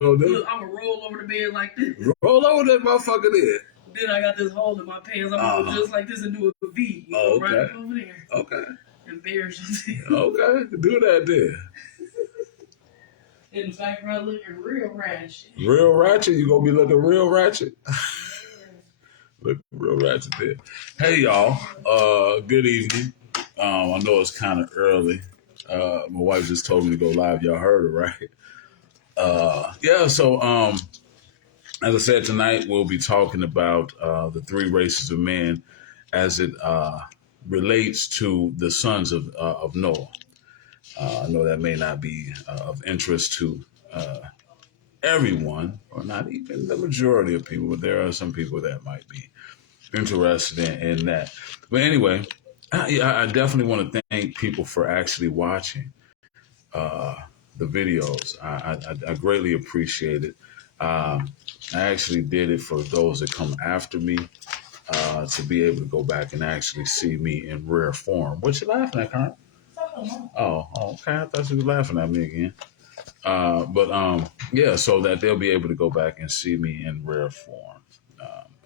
gonna do? Look, I'm gonna roll over the bed like this. Roll over that motherfucker there. Then I got this hole in my pants. I'm gonna go just like this and do a V. Oh, okay. Right over there. Okay. Embarrass yourself. Okay. Do that there. In the background looking real ratchet. Real ratchet? You gonna be looking real ratchet? Look real ratchet there. Hey y'all. Good evening. I know it's kind of early. My wife just told me to go live. Y'all heard her, right? Yeah, so as I said, tonight we'll be talking about the three races of men as it relates to the sons of Noah. I know that may not be of interest to everyone, or not even the majority of people, but there are some people that might be interested in that. But anyway, I definitely want to thank people for actually watching the videos. I greatly appreciate it. I actually did it for those that come after me to be able to go back and actually see me in rare form. What you laughing at, Karen? Oh, okay. I thought you were laughing at me again. But yeah, so that they'll be able to go back and see me in rare form.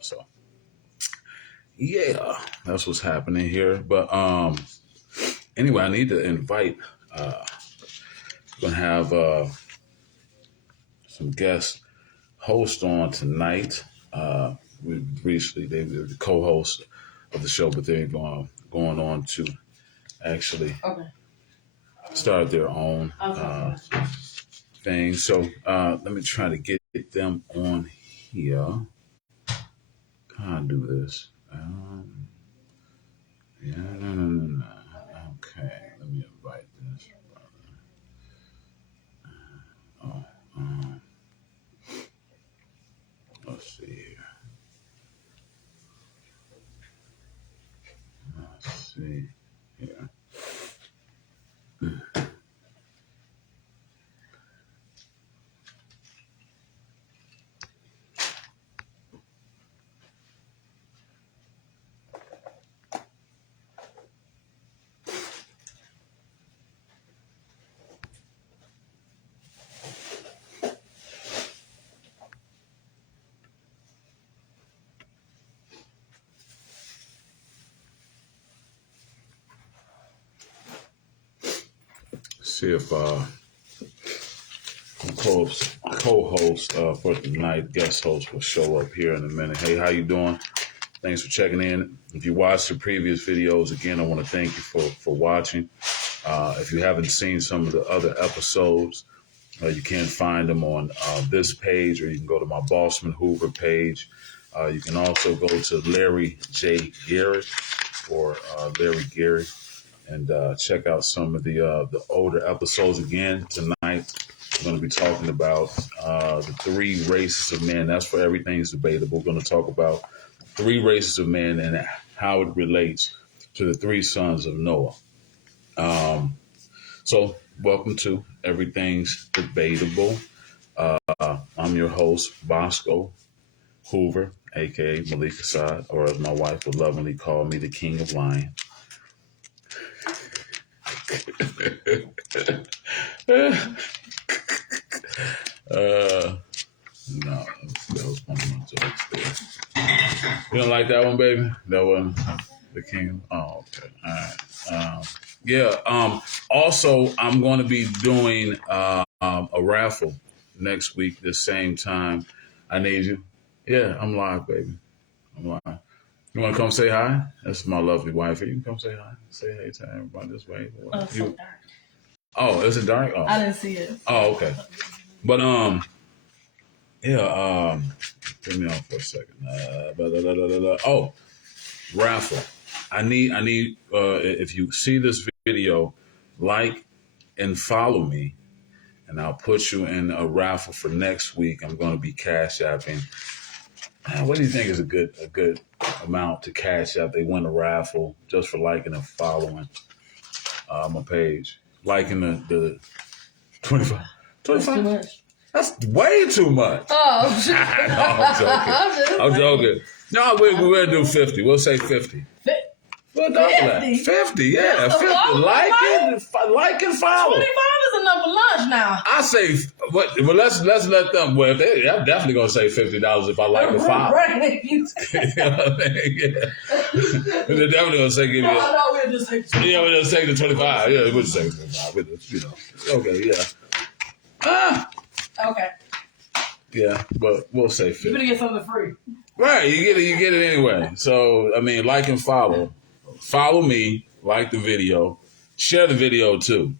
So yeah, that's what's happening here. But anyway, I need to invite. We're gonna have some guest hosts on tonight. We recently they were the co-hosts of the show, but they're going on to actually start their own thing. So let me try to get them on here. Can't do this. Yeah, no. Okay, let me invite this brother. Let's see here. Let's see here. See if co-host for tonight, guest host will show up here in a minute. Hey, how you doing? Thanks for checking in. If you watched the previous videos, again, I want to thank you for watching. If you haven't seen some of the other episodes, you can find them on this page, or you can go to my Bossman Hoover page. You can also go to Larry J. Garrett or Larry Gary and check out some of the older episodes. Again, tonight we're going to be talking about the three races of men. That's for Everything's Debatable. We're going to talk about three races of men and how it relates to the three sons of Noah. So welcome to Everything's Debatable. I'm your host, Bosco Hoover, a.k.a. Malik Assad, or as my wife would lovingly call me, the King of Lion. No, that was one of my jokes there. You don't like that one, baby? That one, the King. Oh, okay. All right. Also, I'm going to be doing a raffle next week, the same time. I need you. Yeah, I'm live, baby. I'm live. You want to come say hi? That's my lovely wife. You can come say hi. Say hey to everybody this way. Oh, it's so dark. Oh, is it dark? Oh. I didn't see it. Oh, okay. But turn me off for a second. Oh, raffle. I need if you see this video, like and follow me, and I'll put you in a raffle for next week. I'm going to be cash apping. What do you think is a good amount to cash app? They win a raffle just for liking and following my page. Liking the 25. That's too much. That's way too much. Oh, No, I'm joking. No, we're going to do 50. We'll say 50. We'll double that. 50, yeah. 50. Like and follow. 25 is enough for lunch now. I say, but let's let them. Well, I'm definitely gonna say $50 if I like the five. Right. You know what I mean? Yeah. They're definitely gonna say give me. No, we'll just say 25. Yeah, we'll just say the 25. Yeah, we'll just say 25. You know. Okay, yeah. Okay. Yeah, but we'll say 50. You're gonna get something free. Right, you get it anyway. So I mean, like and follow. Follow me, like the video, share the video too.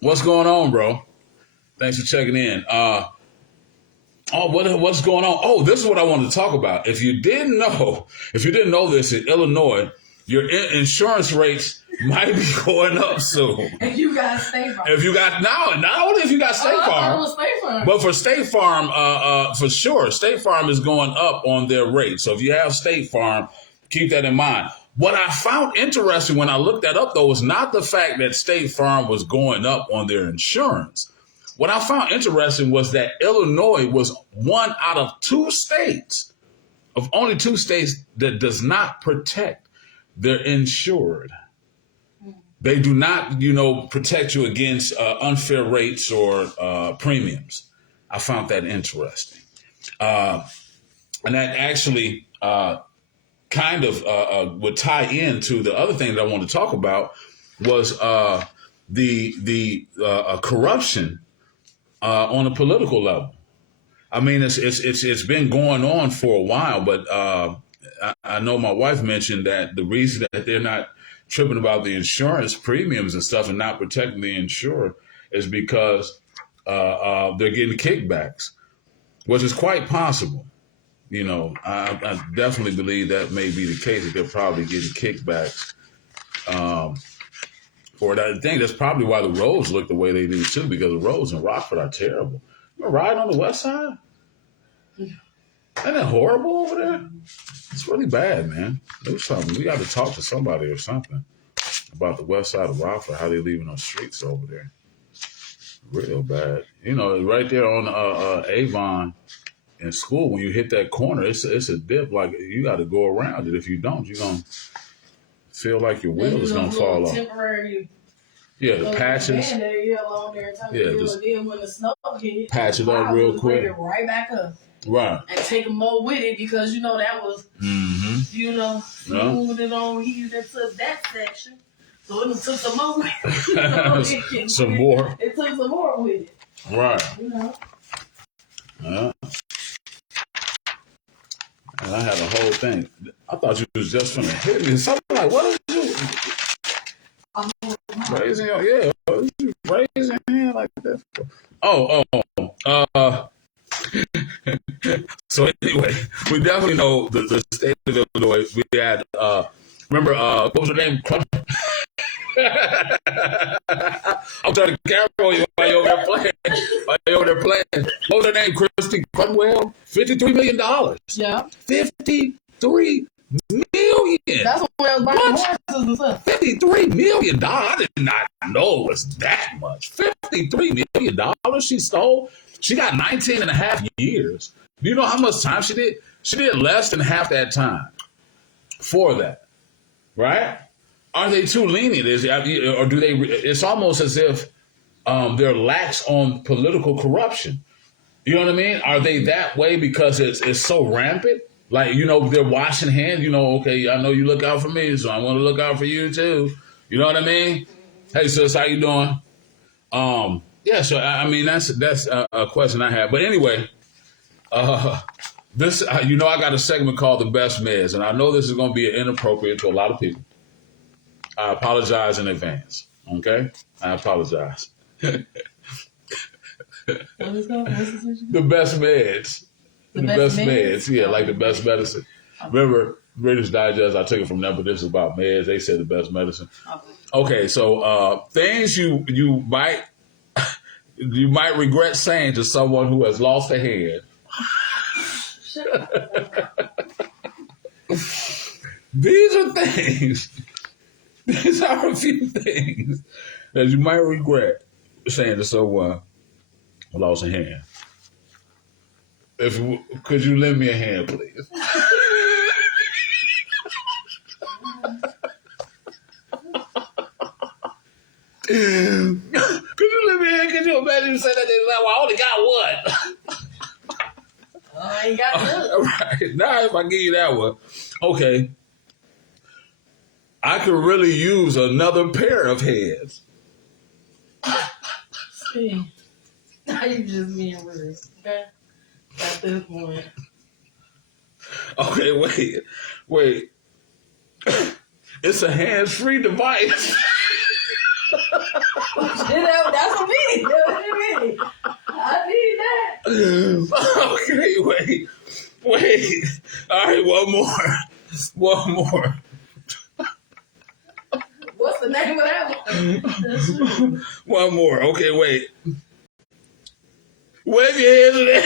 What's going on, bro? Thanks for checking in. What's going on? Oh, this is what I wanted to talk about. If you didn't know this, in Illinois, your insurance rates might be going up soon. If you got State Farm. Not only if you got State Farm, it was State Farm. but for State Farm, for sure, State Farm is going up on their rate. So if you have State Farm, keep that in mind. What I found interesting when I looked that up, though, was not the fact that State Farm was going up on their insurance. What I found interesting was that Illinois was one out of only two states that does not protect their insured. They do not, protect you against unfair rates or premiums. I found that interesting. And that actually kind of would tie into the other thing that I wanted to talk about was the corruption on a political level. I mean, it's been going on for a while, but I know my wife mentioned that the reason that they're not tripping about the insurance premiums and stuff and not protecting the insured is because they're getting kickbacks, which is quite possible. I definitely believe that may be the case, that they're probably getting kickbacks for that thing. That's probably why the roads look the way they do too, because the roads in Rockford are terrible. You're riding on the west side? Isn't that horrible over there? It's really bad, man. Do something. We got to talk to somebody or something about the west side of Rockford, how they leaving those streets over there. Real bad. Right there on Avon in school, when you hit that corner, it's a dip. Like, you got to go around it. If you don't, you're going to feel like your wheel is going to fall off. Temporary. Yeah, the patches. Along there, just then when the snow hit, patch it up real quick. Right back up. Right. And take them more with it, because that was, smooth and on here that took that section. So it took some more with it. Some more. It took some more with it. Right. And I had a whole thing. I thought you was just finna hit me. Something like, what did you? Raising your, what did you raise your hand like that for? So anyway, we definitely know the state of Illinois. We had, remember, what was her name? I'm trying to carry you while you're over there playing. What was her name? Christy Crunwell? $53 million. Yeah. $53 million. That's what I was buying horses and stuff. $53 million. I did not know it was that much. $53 million she stole. She got 19 and a half years. Do you know how much time she did? She did less than half that time for that. Right? Are they too lenient? Or do they? It's almost as if they're lax on political corruption. You know what I mean? Are they that way because it's so rampant? Like, they're washing hands. Okay, I know you look out for me, so I want to look out for you too. You know what I mean? Hey, sis, how you doing? Yeah. So I mean, that's a question I have. But anyway, this I got a segment called The Best Meds, and I know this is going to be inappropriate to a lot of people. I apologize in advance. Okay? I apologize. What is that? What's the situation? The best meds. The best meds. Yeah, like the best medicine. Remember, British Digest, I took it from them, but this is about meds. They said the best medicine. Okay, so things you might regret saying to someone who has lost a hand. These are things. These are a few things that you might regret saying to someone who lost a hand. Could you lend me a hand, please? Could you lend me a didn't even say that. Well, I only got one. I ain't got none. Right. Now, if I give you that one, okay. I could really use another pair of heads. See, now you just being rude. Okay? At this point. Okay, wait. It's a hands-free device. That's for me. I need that. Okay, wait. All right, one more. What's the name of that one? One more. Okay, wait. Wave your hands in there.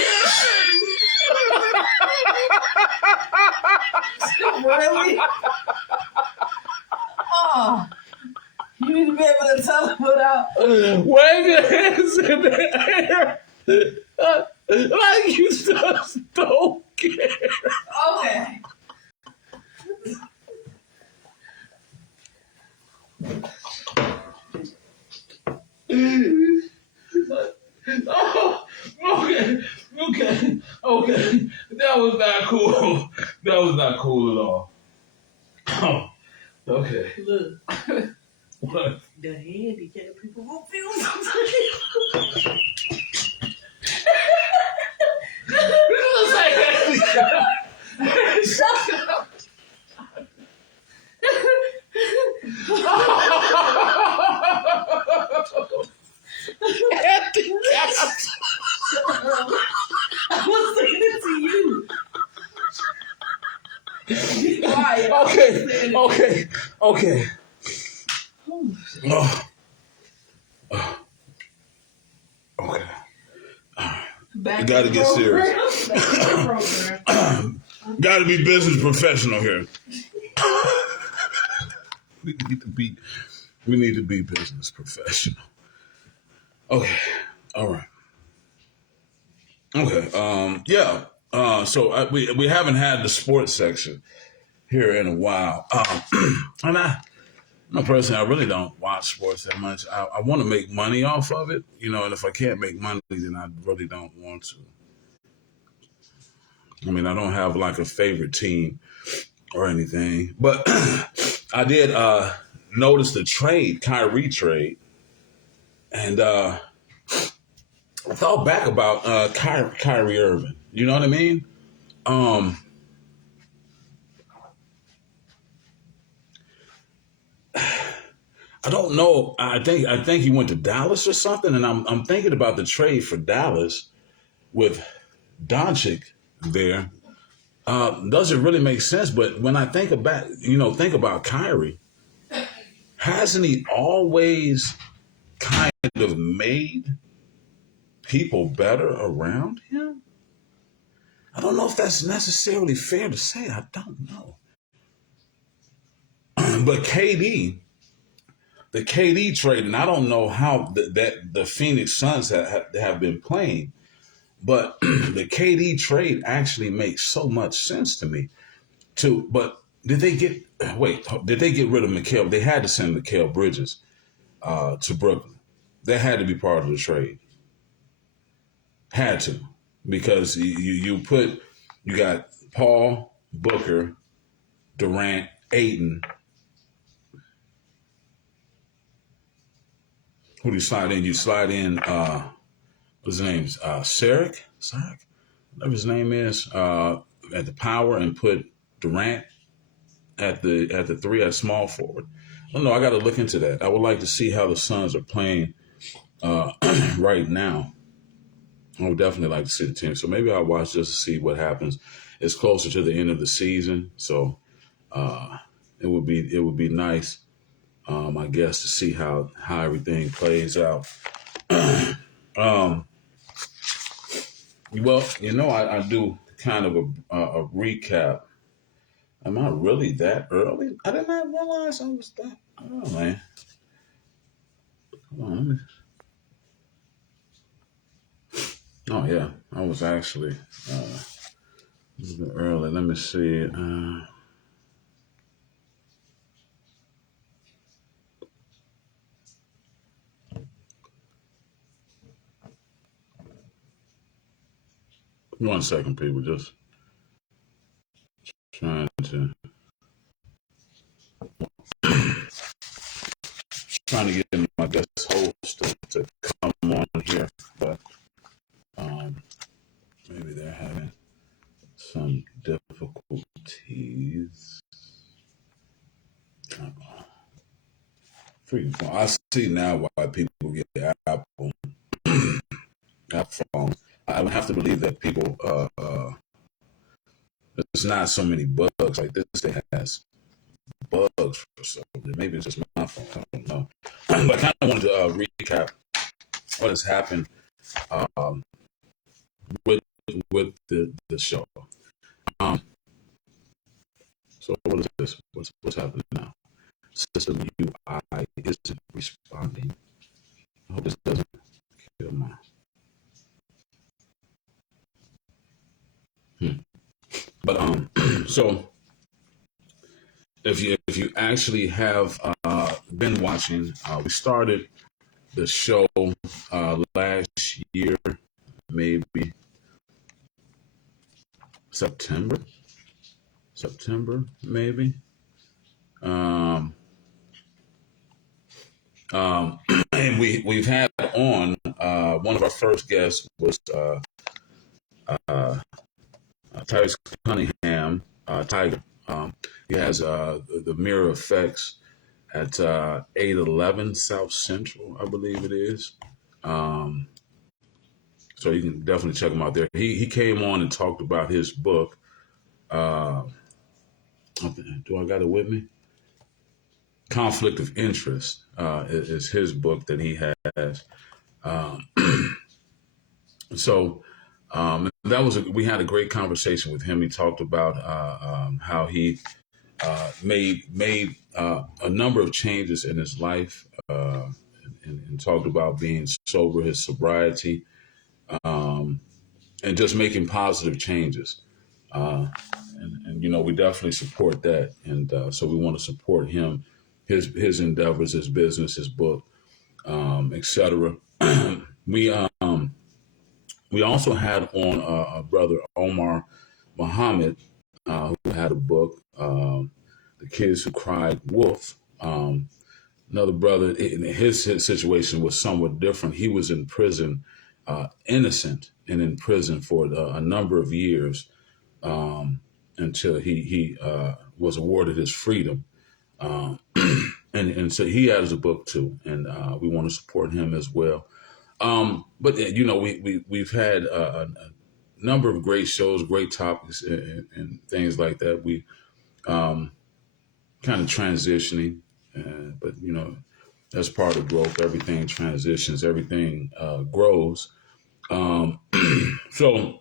Really? Oh. You need to be able to tell them without. Wave your hands in the air. Like you just don't care. Okay. Oh, okay. That was not cool. That was not cool at all. Oh, okay. Look. What? The handicapped people won't feel something. This is like Shut up. I was saying it to you. Quiet. Okay. Okay. Back You gotta get serious. Gotta be business professional here. We need to be business professional. Okay. All right. Okay. Yeah. So we haven't had the sports section here in a while. And personally, I really don't watch sports that much. I want to make money off of it, and if I can't make money, then I really don't want to. I mean, I don't have like a favorite team or anything, but I did notice the Kyrie trade, and I thought back about Kyrie Irving. You know what I mean? I don't know. I think he went to Dallas or something, and I'm thinking about the trade for Dallas with Doncic there. Does it really make sense? But when I think about Kyrie, hasn't he always kind of made people better around him? I don't know if that's necessarily fair to say. I don't know. But the KD trade, and I don't know how that the Phoenix Suns have been playing, but the KD trade actually makes so much sense to me. But did they get rid of Mikal? They had to send Mikal Bridges to Brooklyn. That had to be part of the trade. Had to, because you got Paul, Booker, Durant, Ayton. Who do you slide in? You slide in what's his name? Sarek? Whatever his name is, at the power, and put Durant at the three at small forward. I don't know. I got to look into that. I would like to see how the Suns are playing right now. I would definitely like to see the team. So maybe I'll watch just to see what happens. It's closer to the end of the season, so it would be nice, I guess, to see how everything plays out. Well, I do kind of a recap. Am I really that early? I did not realize I was that. Oh man, come on. Oh yeah, I was actually a little bit early. Let me see. 1 second, people. Just trying to get my guest host to come on here, but maybe they're having some difficulties. Freaking phone. I see now why people get Apple phones. I would have to believe that people there's not so many bugs like this thing has bugs for something. Maybe it's just my phone. I don't know. But I kind of wanted to recap what has happened um, with the show. So what is this? What's happening now? System UI isn't responding. I hope this doesn't kill my. But so if you actually have been watching, we started the show last year, maybe September, maybe. Um, and we've had on one of our first guests was Tyrese Cunningham, Tiger. He has the Mirror Effects at 811 South Central, I believe it is. So you can definitely check him out there. He came on and talked about his book. Do I got it with me? Conflict of Interest is his book that he has. Um, so we had a great conversation with him. He talked about how he made a number of changes in his life and talked about being sober, his sobriety, and just making positive changes. And you know, we definitely support that, and so we want to support him, his endeavors, his business, his book, etc. we we also had on a brother Omar Muhammad who had a book, "The Kids Who Cried Wolf." Another brother, his situation was somewhat different. He was in prison, innocent, and in prison for a number of years until he was awarded his freedom. Um, and so he has a book too, and we want to support him as well. But you know, we've had a number of great shows, great topics, and things like that. We kind of transitioning, but you know, that's part of growth. Everything transitions, everything grows. Um, so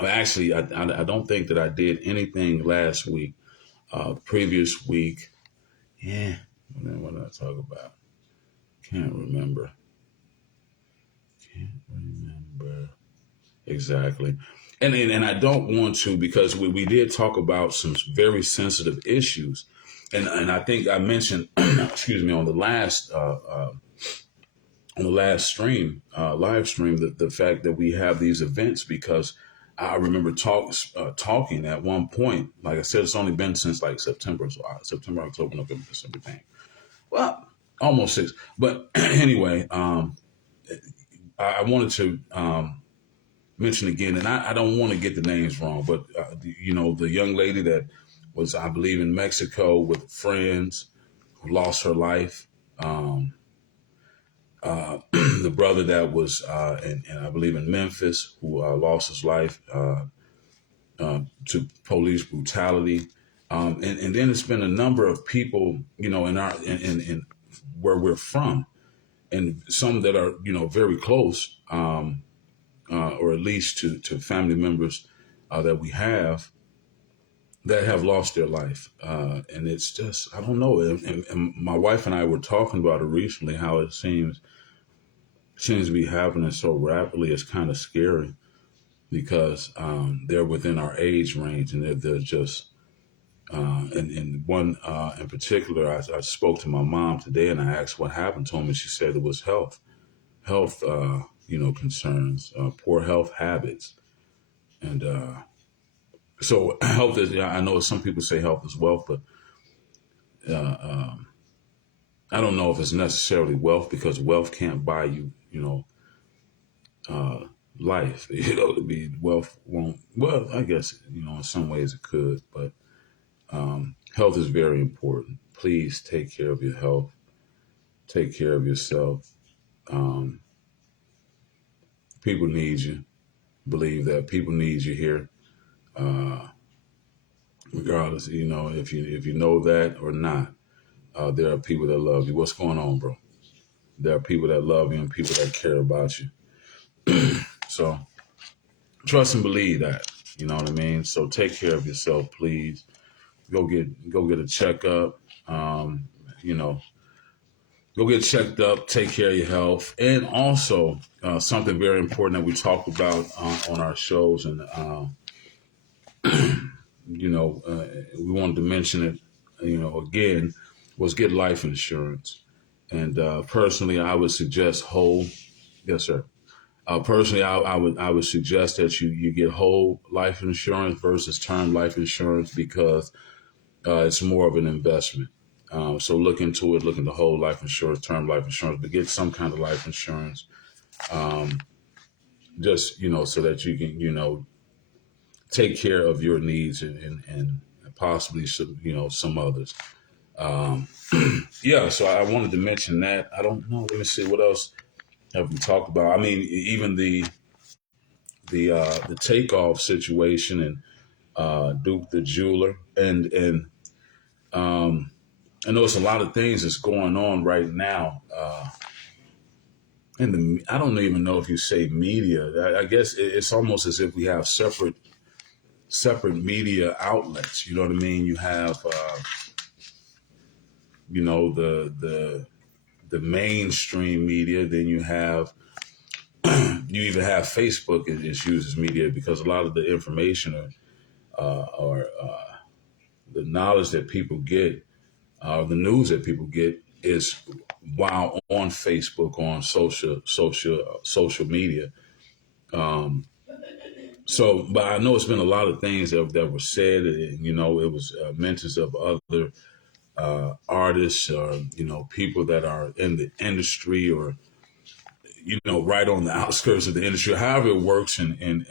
actually, I don't think that I did anything last week. Previous week, yeah. What did I talk about? Can't remember. Can't remember exactly. And I don't want to, because we did talk about some very sensitive issues, and I think I mentioned excuse me, on the last stream, live stream, the fact that we have these events, because I remember talking at one point. Like I said, it's only been since like September, so September, October, November, December, thing. Well, almost 6. But anyway, I wanted to mention again, and I don't want to get the names wrong, but you know, the young lady that was, I believe, in Mexico with friends who lost her life. The brother that was, in I believe, in Memphis, who lost his life to police brutality. And then it's been a number of people, you know, in where we're from, and some that are, you know, very close, or at least to family members that we have that have lost their life. And it's just, I don't know. And my wife and I were talking about it recently, how it seems to be happening so rapidly. It's kind of scary, because they're within our age range, and they're just, and one in particular, I spoke to my mom today, and I asked what happened to him, and she said it was health, you know, concerns, poor health habits. And so health is, I know some people say health is wealth, but uh, um, I don't know if it's necessarily wealth, because wealth can't buy you, uh, life. To be wealth won't. Well, I guess in some ways it could, but health is very important. Please take care of your health. Take care of yourself. Um, People need you. Believe that people need you here, uh, regardless. If you know that or not. There are people that love you. What's going on, bro? There are people that love you and people that care about you. So trust and believe that. You know what I mean? So take care of yourself, please. Go get a checkup. Um, you know, go get checked up. Take care of your health, and also something very important that we talked about on our shows, and we wanted to mention it. Again, was get life insurance. And personally, I would suggest whole. Yes, sir. Personally, I would suggest that you get whole life insurance versus term life insurance, because it's more of an investment. So look into it. Look into whole life insurance, term life insurance, but get some kind of life insurance. Um, just so that you can take care of your needs, and possibly some others. Um, yeah. So I wanted to mention that. I don't know. Let me see what else have we talked about. I mean, even the takeoff situation, and Duke the jeweler, and um, I know it's a lot of things that's going on right now. I don't even know if you say media. I guess it's almost as if we have separate media outlets. You know what I mean? You have the mainstream media. Then you have you even have Facebook is used as media, because a lot of the information or the knowledge that people get, the news that people get, is while on Facebook, on social media. Um, but I know it's been a lot of things that were said. And, it was mentions of other artists, or people that are in the industry, or right on the outskirts of the industry, however it works, and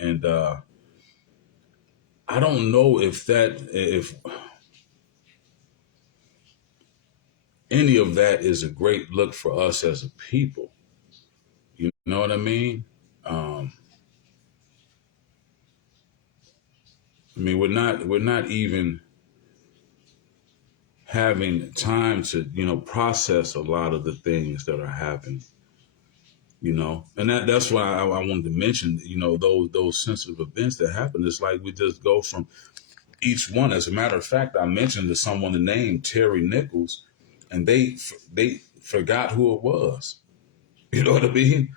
I don't know if any of that is a great look for us as a people. You know what I mean? Um, I mean, we're not even having time to process a lot of the things that are happening. And that's why I wanted to mention those sensitive events that happen. It's like we just go from each one. As a matter of fact, I mentioned to someone the name Terry Nichols, and they forgot who it was. You know what I mean?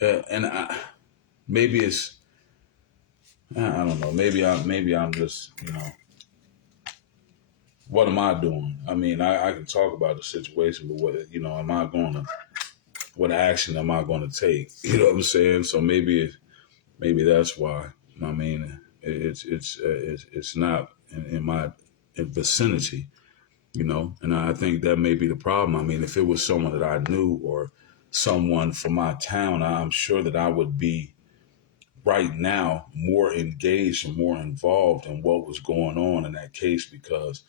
And maybe it's I don't know. Maybe I'm just what am I doing? I mean, I can talk about the situation, but am I going to? What action am I going to take? You know what I'm saying? So maybe that's why. I mean, it's not in my vicinity, and I think that may be the problem. I mean, if it was someone that I knew, or someone from my town, I'm sure that I would be right now more engaged and more involved in what was going on in that case, because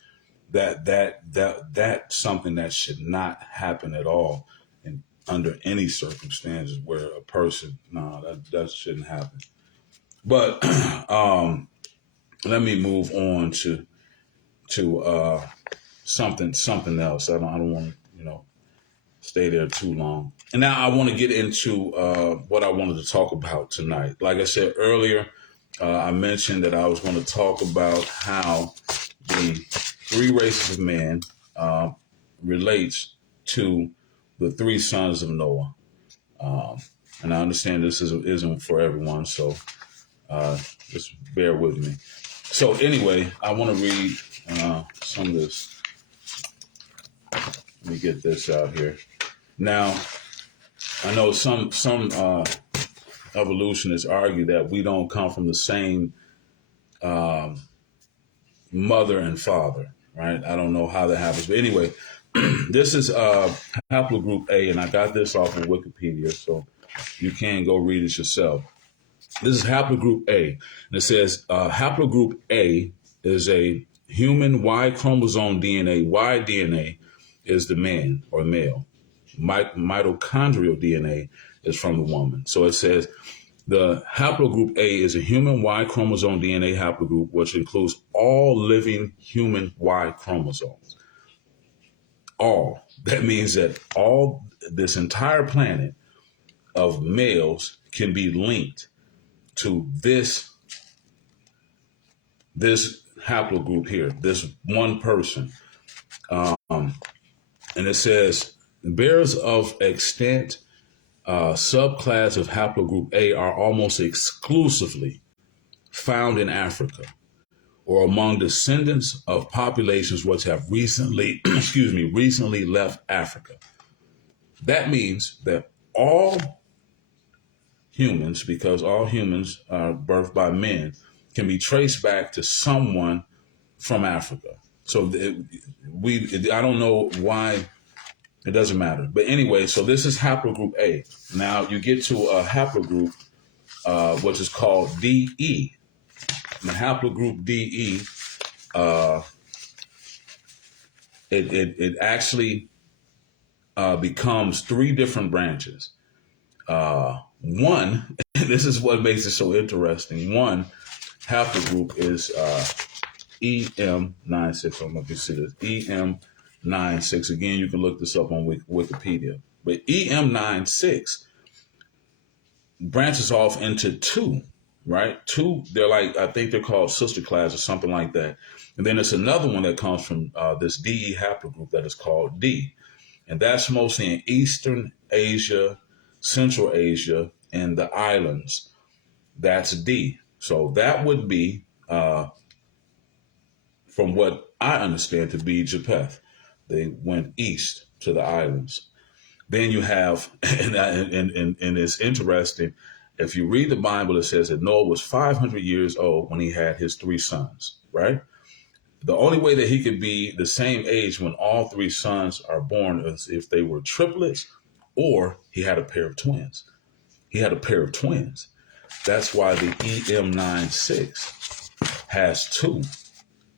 that's something that should not happen at all, and under any circumstances, where a person, no, that shouldn't happen. But let me move on to something else. I don't want to stay there too long. And now I want to get into what I wanted to talk about tonight. Like I said earlier, I mentioned that I was going to talk about how the three races of man relates to the three sons of Noah. Um, and I understand this isn't for everyone, so just bear with me. So anyway, I want to read some of this. Let me get this out here. Now, I know some evolutionists argue that we don't come from the same mother and father, right? I don't know how that happens. But anyway, this is haplogroup A, and I got this off of Wikipedia, so you can go read it yourself. This is haplogroup A, and it says haplogroup A is a human Y chromosome DNA. Y DNA is the man or male. Mitochondrial DNA is from the woman. So it says the haplogroup A is a human Y chromosome DNA haplogroup, which includes all living human Y chromosomes. All. That means that all this entire planet of males can be linked to this haplogroup here, this one person. And it says bearers of extant subclass of haplogroup A are almost exclusively found in Africa or among descendants of populations which have recently, recently left Africa. That means that all humans, because all humans are birthed by men, can be traced back to someone from Africa. So I don't know why. It doesn't matter. But anyway, so this is haplogroup A. Now you get to a haplogroup, which is called DE. And the haplogroup DE, it actually becomes three different branches. One, this is what makes it so interesting. One haplogroup is EM96. I don't know if you see this. EM96. Again, you can look this up on Wikipedia. But EM96 branches off into two, right? Two, they're like, I think they're called sister class or something like that. And then there's another one that comes from this DE haplogroup that is called D. And that's mostly in Eastern Asia, Central Asia, and the islands. That's D. So that would be, from what I understand, to be Japheth. They went east to the islands. Then you have, and it's interesting, if you read the Bible, it says that Noah was 500 years old when he had his three sons, right? The only way that he could be the same age when all three sons are born is if they were triplets or he had a pair of twins. He had a pair of twins. That's why the EM96 has two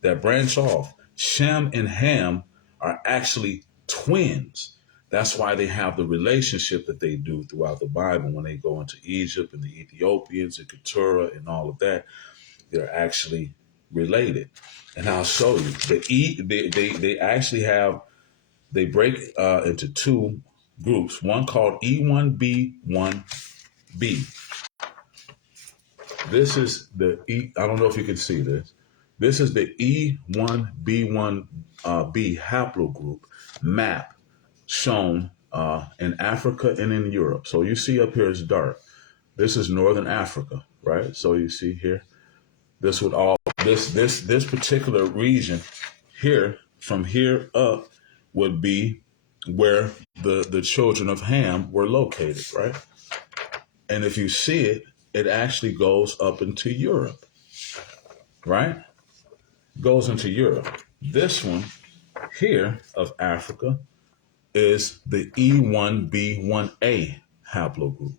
that branch off. Shem and Ham are actually twins. That's why they have the relationship that they do throughout the Bible when they go into Egypt and the Ethiopians and Keturah and all of that. They're actually related. And I'll show you. They actually have, they break into two groups. One called E1B, 1B. This is the I don't know if you can see this. This is the E1B1B haplogroup map shown in Africa and in Europe. So you see up here is dark. This is Northern Africa, right? So you see here, this would all this particular region here, from here up, would be where the children of Ham were located, right? And if you see it, it actually goes up into Europe, right? Goes into Europe. This one here of Africa is the E1B1A haplogroup.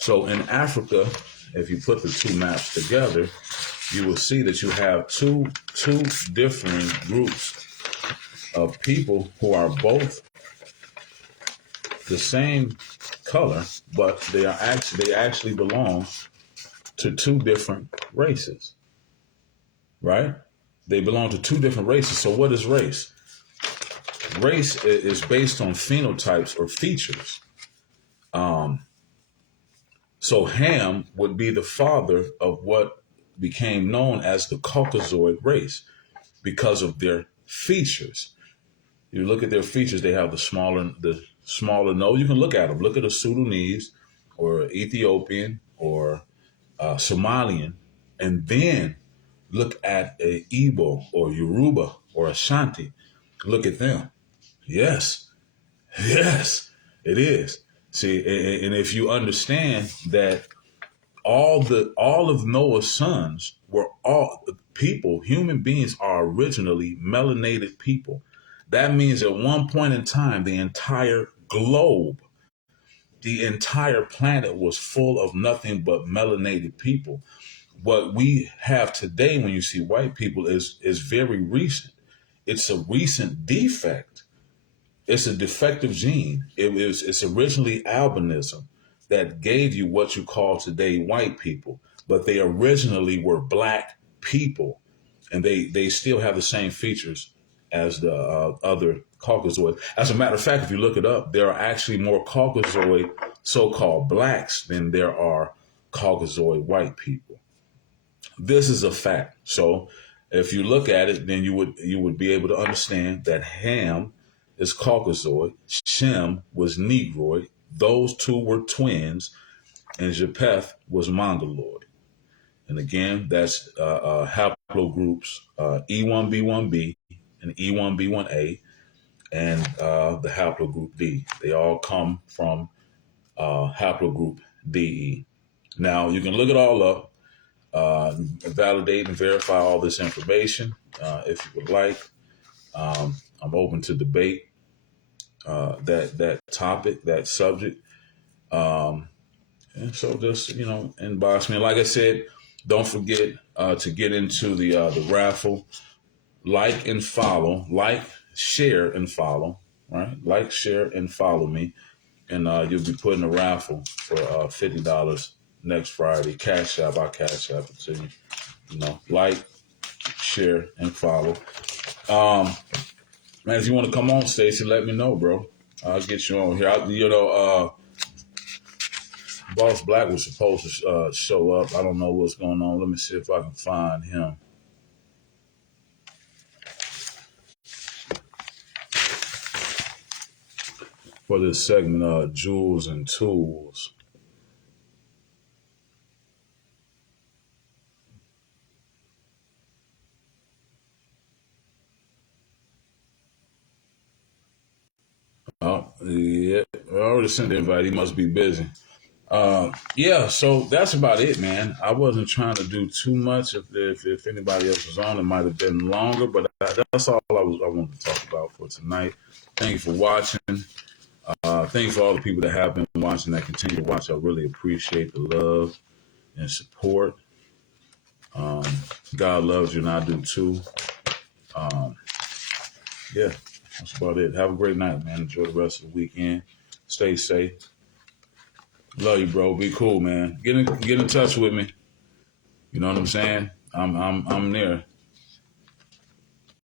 So in Africa, if you put the two maps together, you will see that you have two different groups of people who are both the same color, but they actually belong to two different races, right? They belong to two different races. So what is race? Race is based on phenotypes or features. So Ham would be the father of what became known as the Caucasoid race because of their features. You look at their features; they have the smaller nose. You can look at them. Look at a Sudanese or Ethiopian or Somalian, and then look at a Igbo or Yoruba or Ashanti. Look at them. Yes, it is. See, and if you understand that all of Noah's sons were all people. Human beings are originally melanated people. That means at one point in time, the entire globe, the entire planet was full of nothing but melanated people. What we have today, when you see white people, is very recent. It's a recent defect. It's a defective gene. It's originally albinism that gave you what you call today white people, but they originally were black people, and they still have the same features as the other Caucasoid. As a matter of fact, if you look it up, there are actually more Caucasoid so-called blacks than there are Caucasoid white people. This is a fact. So if you look at it, then you would be able to understand that Ham is Caucasoid, Shem was Negroid, those two were twins, and Japheth was Mongoloid. And again, that's haplogroups E1B1B and E1B1A, and the haplogroup D. They all come from haplogroup DE. Now, you can look it all up, validate and verify all this information if you would like. I'm open to debate that topic, that subject. And so just, inbox me. Like I said, don't forget to get into the raffle. Like and follow. Like, share, and follow. Right? Like, share, and follow me. And you'll be put in a raffle for $50 next Friday. Cash App, I'll cash app it to you. Like, share, and follow. Man, if you want to come on, Stacey, let me know, bro. I'll get you on here. Boss Black was supposed to show up. I don't know what's going on. Let me see if I can find him. For this segment, Jewels and Tools. Oh, yeah. I already sent the invite. He must be busy. Yeah, so that's about it, man. I wasn't trying to do too much. If anybody else was on, it might have been longer, but that's all I wanted to talk about for tonight. Thank you for watching. Thank you for all the people that have been watching, that continue to watch. I really appreciate the love and support. God loves you, and I do too. Yeah, that's about it. Have a great night, man. Enjoy the rest of the weekend. Stay safe. Love you, bro. Be cool, man. Get in touch with me. You know what I'm saying? I'm there.